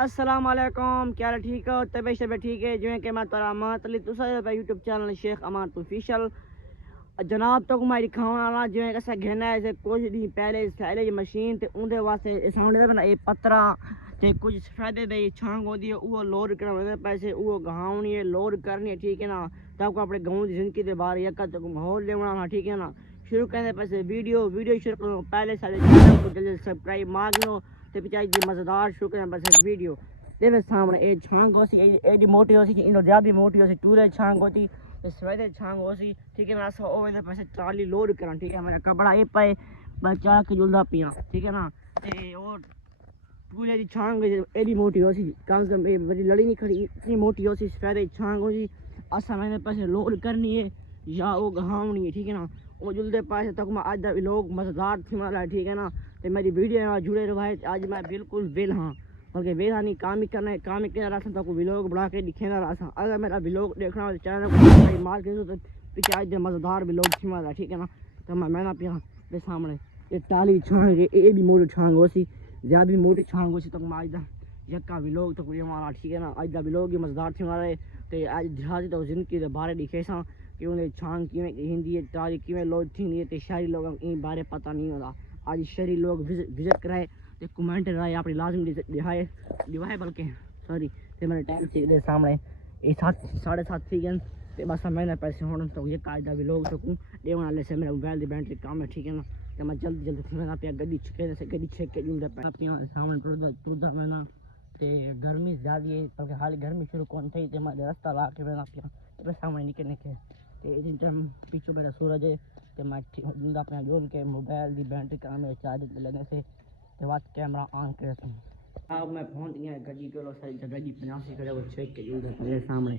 अस्सलाम वालेकुम, क्या हाल ठीक हो? तबीयत शबीयत ठीक है? जो कि मैं तारा अमान अली तुसा यूट्यूब चैनल शेख अमान ऑफिशियल जनाब तो मैं दिखाने वाला जो है कैसा घेना है कुछ दिन पहले स्टाइल मशीन ते उनके वास्ते सामने ना ये पत्रा ते कुछ फायदे दे छांग होती है वो लोड करने पैसे वो गहावनी है लोड करनी है ठीक है ना। तो आपको अपने गाँव की जिंदगी के बारे एक माहौल लेना ठीक है ना। शुरू करने पैसे वीडियो शुरू करो पहले सारे चैनल को जल्दी सब्सक्राइब मार लो ते पिछाई जी मजेदार शुरू करने पैसे वीडियो देवे सामने ए छांग होसी एडी मोटी होसी कि इनो ज्यादा मोटी होसी टूरे छांग होती सवेरे छांग होसी ठीक है ना। अस ओवे दे पैसे ट्राली लोड करन ठीक है मेरा कपड़ा ये पे बचा के जुलदा पिया ठीक है ना। ते और पूरे दी छांग एडी मोटी होसी कम से कम ए बड़ी लड़ी नहीं खड़ी इतनी मोटी होसी सवेरे छांग होसी असा मैंने पैसे लोड करनी है या वो गहावनी है ठीक है ना। वो जुलदे पैसे तक मैं आज लोग मजेदार थी वाला ठीक है ना। तो मेरी वीडियो में जुड़े रहो आज मैं बिल्कुल वेल हाँ बल्कि वेला नहीं काम ही करना है काम ही करना रहा था व्लॉग बना के दिखेना रहा था। अगर मेरा व्लॉग देखना हो तो चैनल को मार के तो पीछे आज मजेदार व्लॉग थी वाला ठीक है ना। तो मैं पिया मेरे सामने ये टाली छांग ये भी मोटी छांग होसी ज्यादा भी मोटी छांग होसी तो मैं आज यक्का व्लॉग तो कोई हमारा ठीक है ना। आज का व्लॉग ही मजेदार थी हमारे तो आज दिखा तो जिंदगी के बारे दिखे सा कि उन्हें छांग किमें हिंदी है टाली किमें लोड थी तो शहरी लोग इन बारे पता नहीं होता। आज शहरी लोग विजिट कराए तो कमेंट राय अपनी लाजमी दिवाए बल्कि सॉरी तो मैंने टाइम से सामने ये 7:30 थी गए तो बस मैंने पैसे होने तो ये कायदा भी लोग सकूँ दे वाले से मेरा मोबाइल की बैटरी कम है ठीक है ना। तो मैं जल्दी थी मैं पे गड्डी छेक के जुलदा पे सामने टूदा मैंने तो गर्मी ज़्यादा है बल्कि हाल गर्मी शुरू कौन थी तो मैं रास्ता ला के मैंने पे सामने निकलने के तो पीछे मेरा सूरज है तो मैं जुलदा अपना जोल के मोबाइल की बैटरी कम है चार्ज लेने से तो बाद कैमरा ऑन कर अब मैं पहुंच गया गड्डी चलो सही गड्डी 85 खड़े वो छेक के जुलदा मेरे सामने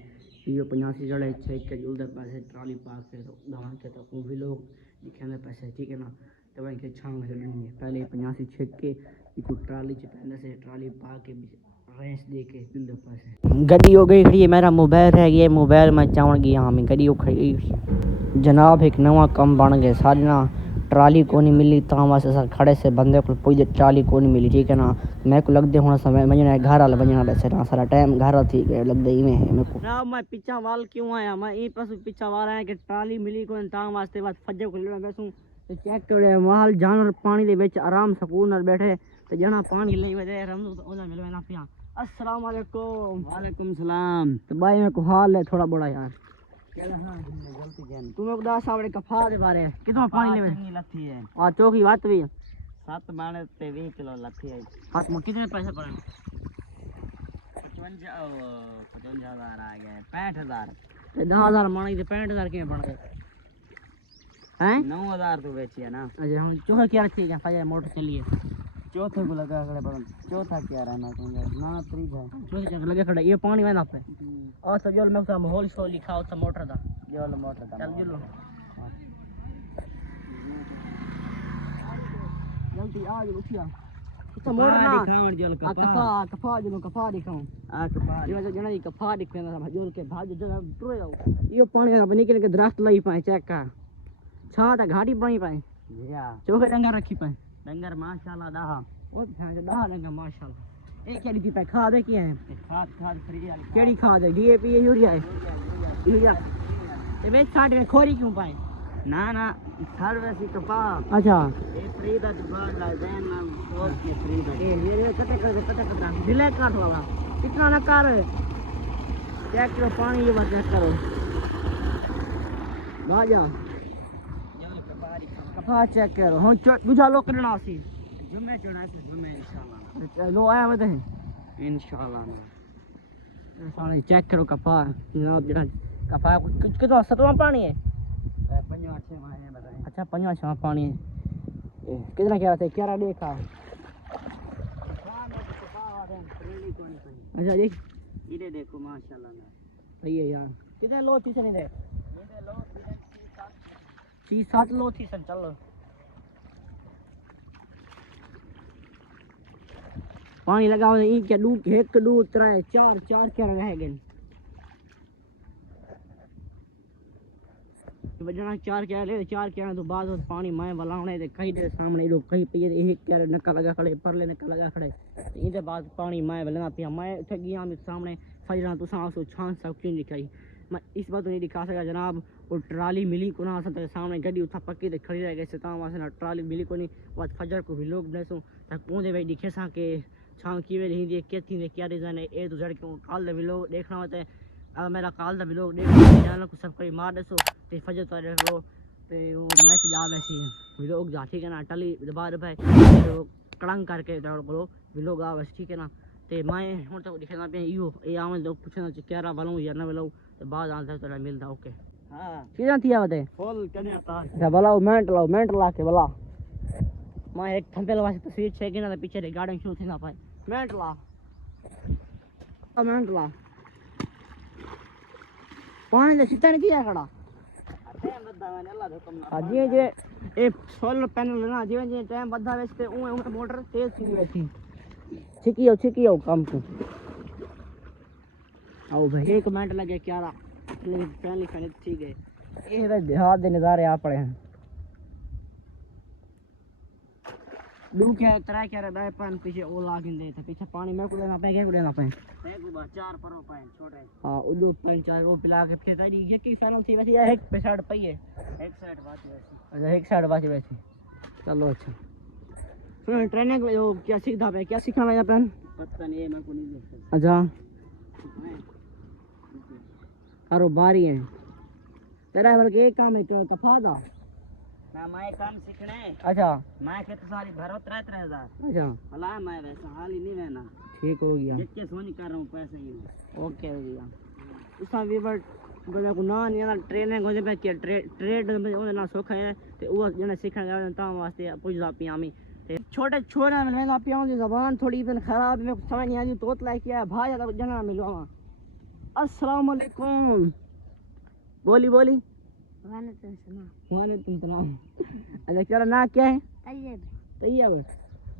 ये 85 जड़े छेक के जुलदा पैसे ट्रॉली पार्क से तो दवा के तो वो भी लोग दिखाने पैसे ठीक है ना। तो वहीं के छांग चलनी है पहले 85 छेक के ट्रॉली च पहले से ट्रॉली पार्क के रेंस दे के जुलदा पैसे गड्डी हो गई खड़ी मेरा मोबाइल रह गया मोबाइल मैं चावन गया हाँ मैं गड्डी हो खड़ी जनाब एक नवा कम बन गया सारी ना ट्राली को नहीं मिली तो वास्ते सर खड़े से बंदे को पूरी ट्राली को नहीं मिली ठीक है ना। मैं को लगते होना समय मैं घर वाला बजना वैसे ना सारा टाइम घर थी गए लगते ही में है मेरे को ना मैं पीछा वाल क्यों आया मैं ये पास पीछा वाल आया कि ट्राली मिली को तां वास्ते बाद फज्जे को लेना बैठूं तो चेक करे माल जानवर पानी दे विच आराम सुकून नाल बैठे तो जना पानी ले वदे रम तो ओदा मिलवे ना पिया। अस्सलाम वालेकुम वालेकुम सलाम तो भाई मेरे को हाल है थोड़ा बड़ा यार तुम्हें को दास आवड़े कफा दे बारे कितना पानी ले में लथी है आ चौकी बात भी 7 बाणे ते 20 किलो लथी है हाथ में कितने पैसे पड़े 55,000 आ गए 65,000 ते 10,000 मानी ते 65,000 के बन गए हैं 9,000 तो बेची है ना। अच्छा हम चौथा क्या रखी है फाया मोटर चलिए चौथे को लगा खड़े पर चौथा क्या रहना कहूंगा ना तरीक है चौथे जगह लगे खड़े ये पानी में ना पे और तो जो मैं माहौल सो लिखा होता मोटर दा जो मोटर दा चल जो जल्दी आ जो उठिया तो मोटर ना दिखावन जो कफा जो कफा दिखाऊं आ कफा ये जो जना कफा दिखना जो के भाज जो टुरे जाओ यो पानी का निकल के दरख्त लाई पाए चेक का छा ता घाटी बनी पाए या चोखे डंगर रखी पाए डंगर माशाल्लाह दाहा ओ दाहा डंगर माशाल्लाह एक क्या पे खाद है क्या है खाद फ्री वाली केड़ी खाद है डीएपी है यूरिया है यूरिया ते वे छाट में खोरी क्यों पाए ना हर वैसी कपा अच्छा ये फ्री दा दुकान ला देन ना और की फ्री दा ये कटे दिले काट वाला कितना ना कर चेक करो पानी ये बात चेक करो बाजा कपा चेक करो हम दूसरा लोग करना सी जुम्मे चढ़ा से जुम्मे इंशाल्लाह लो आया बता इंशाल्लाह सारे चेक करो कपा जनाब जरा कपा कुछ कितना सतवां पानी है 5-6 माह है बताएं। अच्छा 5-6 पानी है कितना क्या है क्या देखा अच्छा देख ये देखो माशाल्लाह सही है यार कितने लो थी नहीं दे ये लो 6-7 लो थी सन चलो पानी लगाओ ई क्या दू 1 2 3 4 क्या रह गए जना 4 क्यारे 4 क्यारे तो बाद पानी मैं वलाने ते कहीं दे सामने लोग कहीं पे एक क्यारे नक्का लगा खड़े परले नक्का लगा खड़े इनके बाद पानी मैं वलना पिया मैं उठे गया मेरे सामने फजरा तो सांसो छान सब क्यों दिखाई मैं इस बात नहीं दिखा सका जनाब वो ट्राली मिली को ना असां सामने गड्डी उठा पक्की ते खड़ी रह गई से ता वासे ना ट्राली मिली को नहीं वो फजर को भी लोग नसो त कोंदे भाई दिखे सा के छान की वे नहीं के थी ने क्या डिजाइन है ए तो जड़ के काल दे लोग देखना होता है अगर मेरा काल दा भी लोग देखना चैनल को सब कोई मार दसो ते फजर तो देख लो ते वो मैच जा वैसी लोग जा ठीक है ना टली बाद भाई तो कड़ंग करके बोलो लोग आ वैसे ठीक है ना ते मैं हुन तो दिखना पे यो ए आवन लोग पूछना क्या रा वालों या ना वालों ते बाद आंसर तो मिलता ओके हां किधर थी आवते फुल कने आता अच्छा भला मेंट ला के भला मैं एक थंबेल वासी तस्वीर छे के ना पीछे रे गार्डन शो थी ना भाई मेंट ला पानी ले सीता नहीं किया खड़ा टाइम बद्दा मैंने अल्लाह हुक्म ना जी जे ए सोलर पैनल ना जी जे टाइम बद्दा वेचते उए मोटर तेज थी बैठी छिकियो काम को आओ भाई एक मिनट लगे क्या रहा लेकिन पहले खाने ठीक है ये बस देहात दे नज़ारे आ पड़े हैं दू क्या तरह क्या रहा है पानी पीछे ओ लागिन दे था पीछे पानी में कुड़े ना पे क्या कुड़े ना पे एक बार 4 पर पाए छोटे हां उदो 5-4 वो पिला के फिर तारी ये की फाइनल थी वैसे एक पे साइड पे है एक साइड बात वैसे अच्छा एक साइड बात वैसे चलो अच्छा सुन ट्रेनिंग में वो क्या सीखा पे क्या सिखाना है अपन पता नहीं मैं को नहीं देखता अच्छा कारोबारी है तेरा बल्कि एक काम है तो कफादा ना मैं काम सीखने अच्छा मैं के तो सारी भरो 3000 अच्छा भला मैं वैसा हाल ही नहीं रहना ठीक हो गया जितने सोनी कर रहा हूं पैसे ही ओके हो गया उसका वीवर गोले को ना नहीं ना ट्रेनिंग हो पे क्या ट्रेड में ओ ना सोखा है ते वो जने सीखने गया ता वास्ते पूछदा पिया मी ते छोटे छोरा में ना पिया की जुबान थोड़ी बन खराब में समझ नहीं आई तोत लाइक क्या भाई ज्यादा जना मिलवा अस्सलाम वालेकुम बोली वालेकुम सलाम अच्छा तेरा नाम क्या है तैयब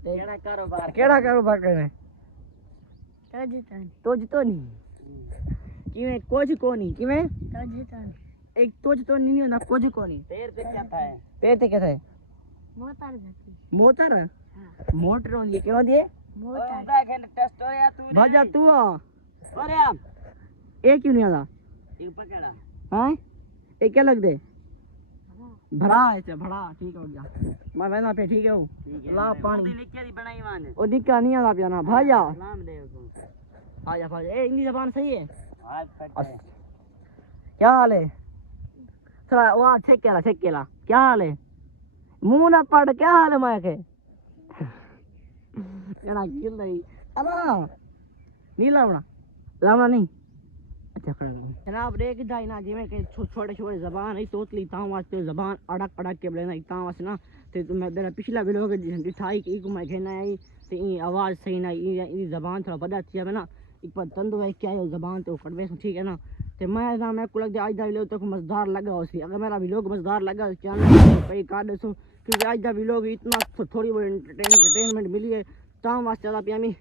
केड़ा कारोबार करे तोज तो नहीं किवे कोज को नहीं किवे एक तोज तो नहीं ना कोज को नहीं पैर ते क्या था मोटर मोटर होनी क्यों दिए मोटर भाजा तू अरे एक क्यों नहीं आता एक पकड़ा हां एक क्या लग दे भरा है भरा ठीक हो गया मैं वैना पे ठीक है वो ला पानी लिख दी बनाई माने ओ दिक्का नहीं आता पियाना भाजा नाम दे उसको आजा भाजा ए इंग्लिश जबान सही है क्या हाल है चला वहां चेक केला क्या हाल है मुंह ना पड़ क्या हाल है मैं के ना किल रही अला नहीं लावना नहीं अच्छा खड़ा जनाब रेक दाई ना जिवें के छोटे जबान है तोतली ता वास्ते जबान अड़क के बलेना ता वास्ते ना ते मैं मेरा पिछला वीडियो के दिखाई कि को मैं कहना है ते ई आवाज सही ना ई जबान थोड़ा बड़ा थी है ना एक पर तंदु है क्या है जबान तो कड़वे ठीक है ना ते मैं को लग आज दा वीडियो तो मजेदार लगा उसी अगर मेरा वीडियो मजेदार लगा चैनल पे का दसो क्योंकि आज दा वीडियो इतना थोड़ी बड़ी एंटरटेनमेंट मिली है ता वास्ते ज्यादा पियामी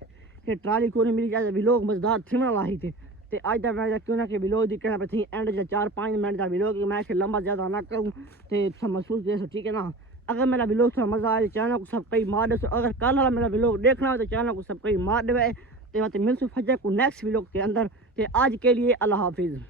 के ट्राली को नहीं मिली जाए वीडियो मजेदार थिमना लाही थे ते आज दा मैं क्यों ना के वीडियो दिखना पे थी एंड 4-5 मिनट का वीडियो कि मैं लंबा ज्यादा ना करूं ते महसूस जैसे ठीक है ना अगर मेरा वीडियो थोड़ा मजा आए चैनल को सब्सक्राइब मार दो अगर कल वाला मेरा वीडियो देखना हो तो चैनल को सब्सक्राइब मार दे ते मिलते फजर को नेक्स्ट वीडियो के अंदर ते आज के लिए अल्लाह हाफिज।